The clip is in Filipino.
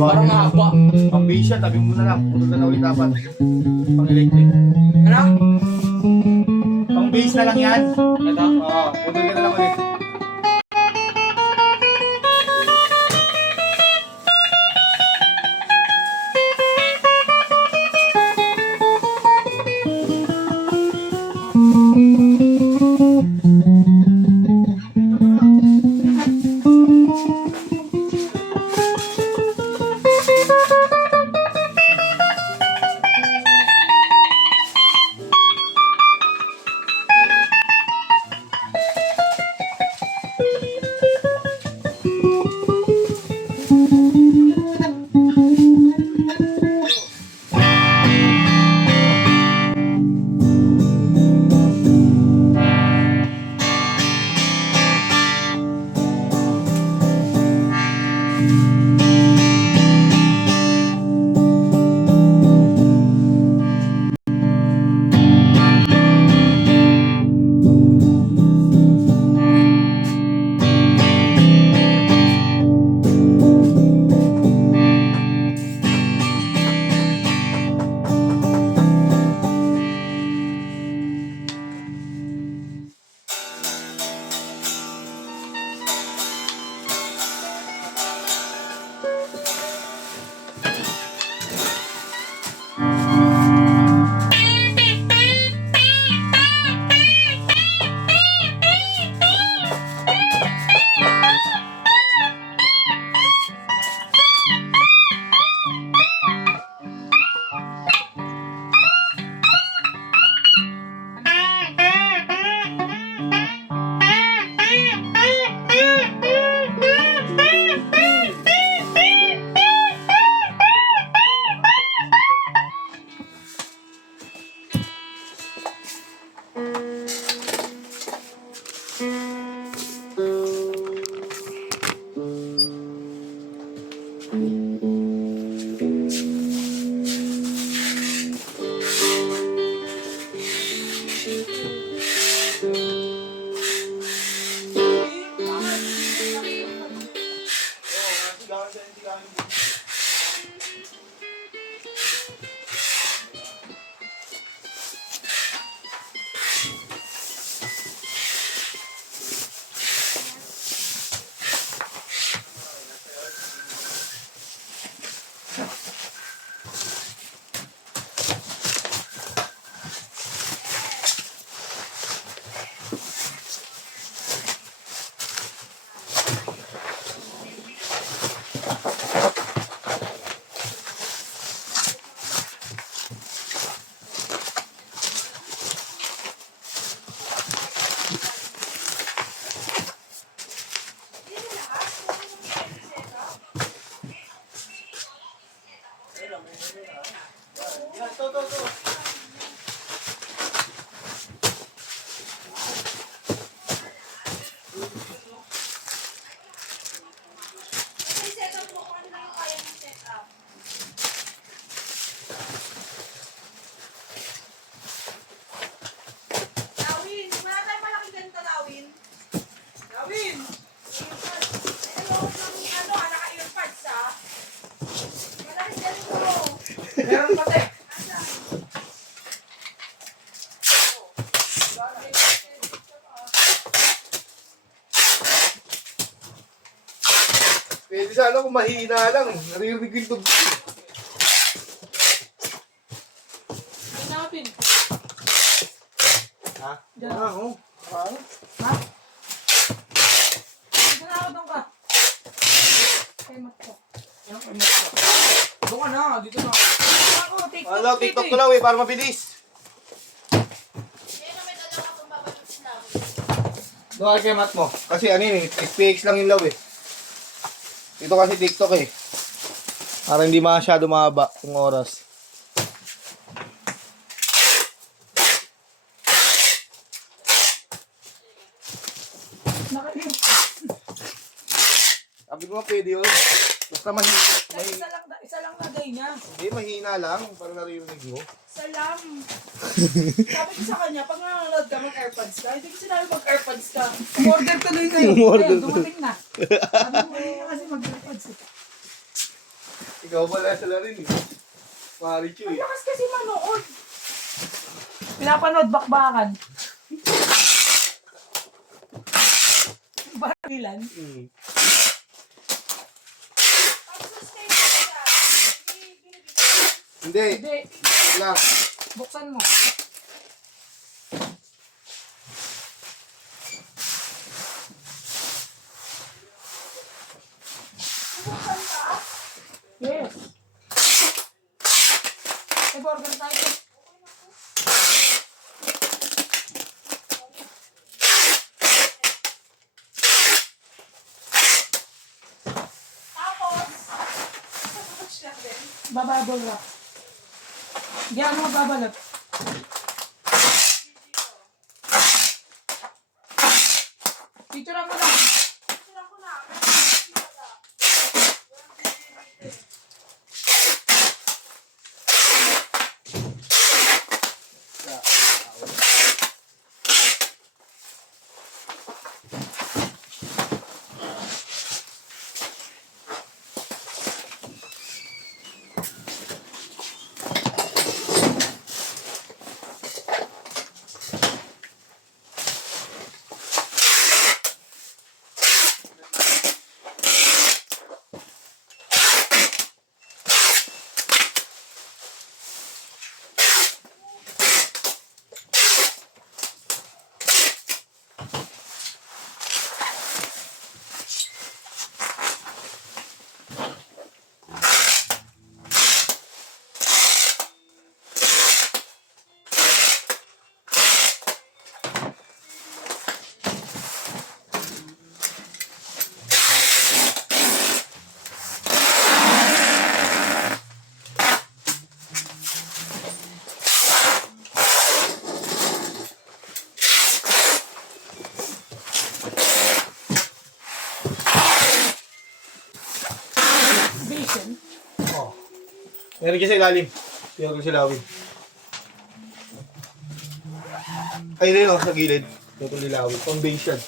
Parang mahaba. Pang-base siya, tabi mo na lang. Putol ka na ulit dapat. Pang-electric. Ano? Pang-base na lang yan. Ito? Oo, putol ka na lang ulit. Meron pati. Kala ko mahina lang. Naririnig yung tugtog. Hanapin. Ha? Diyan. Oo. Ano? Ha? Dito na ako doon ka. Kay Mat ko. Yan, kay Mat ko. Doon ka na, dito na ako. Ako, TikTok. Hello, TikTok ko lang para mabilis. Doon kay mat mo. Kasi ano yun SPX lang yung law eh. Ito kasi TikTok eh. Para hindi masyado mahaba yung oras. Nakalim. Sabi ko nga pwede yun. Basta mahina. Isa lang lagay niya. Hindi, mahina lang. Para naririnig mo. Salam. Sabi ko sa kanya, pag nanonood ka, mag-airpods ka. Hindi ko sinabi mag-airpods ka. Umorder tuloy kayo. Umorder Ayun, dumating na. Sabi mo kanina kasi mag-airpods eh. Ikaw pala sila rin eh. Marichu Ang eh. lakas kasi manood. Pinapanood bakbakan. Barilan. Hindi. Hindi. Ito lang. Buksan mo. Yes. Burger tayo. Bababol wrap. Diyan mo babalot. Picture mo lang. Meron kasi ilalim. Tingnan ko sila lawin. Ay, rin sa gilid. Ito nilawin. Foundation.